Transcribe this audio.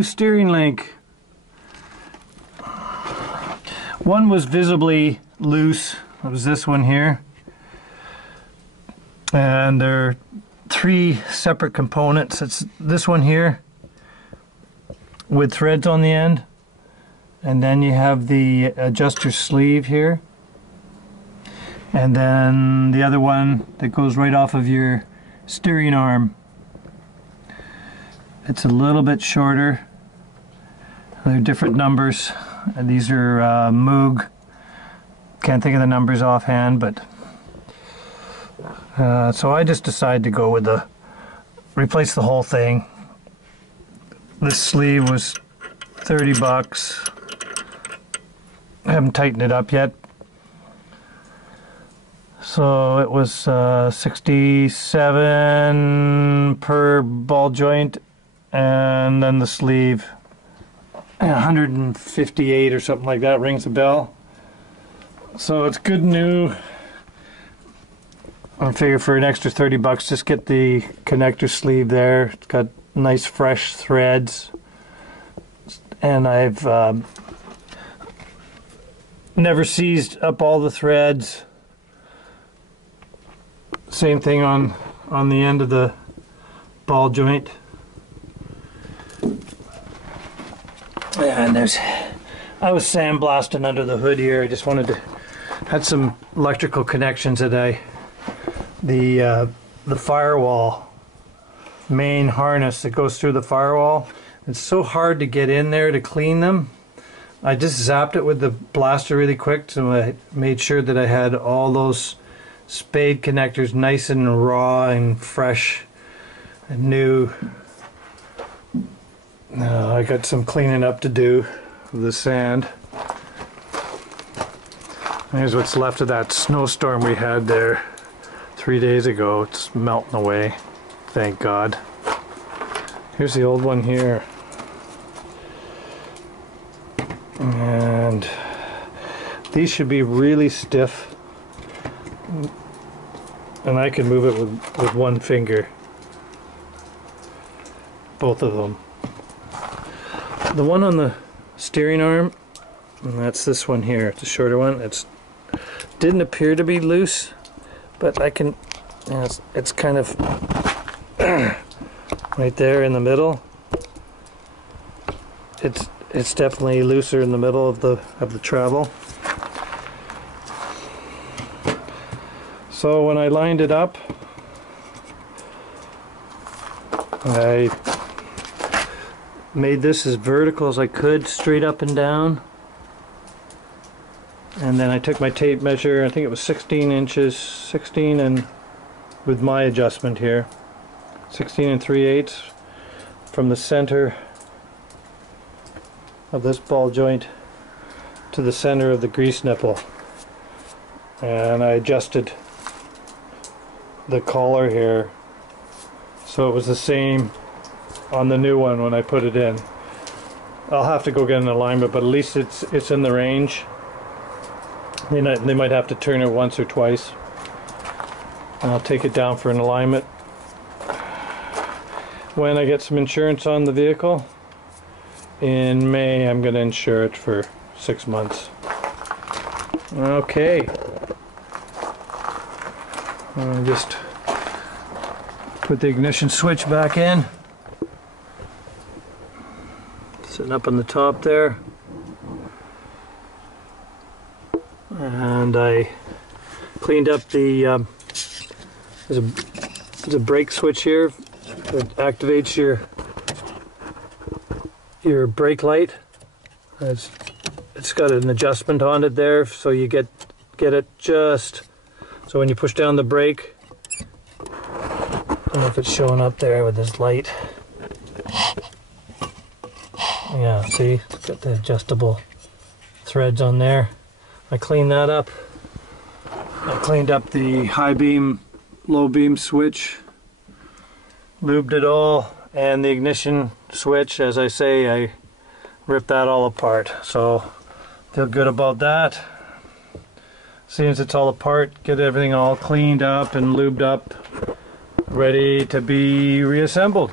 new steering link. One was visibly loose. It was this one here. And there are 3 separate components. It's this one here with threads on the end. And then you have the adjuster sleeve here. And then the other one that goes right off of your steering arm. It's a little bit shorter. They're different numbers. And these are Moog. Can't think of the numbers offhand, but so I just decided to go with replace the whole thing. This sleeve was 30 bucks. I haven't tightened it up yet. So it was 67 per ball joint, and then the sleeve 158 or something like that, rings a bell. So it's good new. I figure for an extra 30 bucks, just get the connector sleeve there. It's got nice fresh threads, and I've never seized up all the threads. Same thing on the end of the ball joint. And I was sandblasting under the hood here. I just had some electrical connections that the firewall main harness that goes through the firewall. It's so hard to get in there to clean them. I just zapped it with the blaster really quick, so I made sure that I had all those spade connectors nice and raw and fresh and new. Now I got some cleaning up to do with the sand. Here's what's left of that snowstorm we had there 3 days ago. It's melting away, thank God. Here's the old one here. And these should be really stiff. And I can move it with one finger. Both of them. The one on the steering arm, and that's this one here. It's a shorter one. It didn't appear to be loose, but I can. You know, it's kind of right there in the middle. It's definitely looser in the middle of the travel. So when I lined it up, I made this as vertical as I could, straight up and down. And then I took my tape measure, I think it was 16 inches, 16 and with my adjustment here, 16 3/8 from the center of this ball joint to the center of the grease nipple. And I adjusted the collar here so it was the same on the new one when I put it in. I'll have to go get an alignment, but at least it's in the range. They might have to turn it once or twice. And I'll take it down for an alignment when I get some insurance on the vehicle. In May I'm going to insure it for 6 months. Okay. I'll just put the ignition switch back in. Sitting up on the top there. And I cleaned up the there's a brake switch here that activates your brake light. It's got an adjustment on it there, so you get it just so when you push down the brake. I don't know if it's showing up there with this light. Yeah, see, it's got the adjustable threads on there. I cleaned that up. I cleaned up the high beam, low beam switch, lubed it all, and the ignition switch, as I say, I ripped that all apart. So feel good about that. As soon as it's all apart, get everything all cleaned up and lubed up, ready to be reassembled.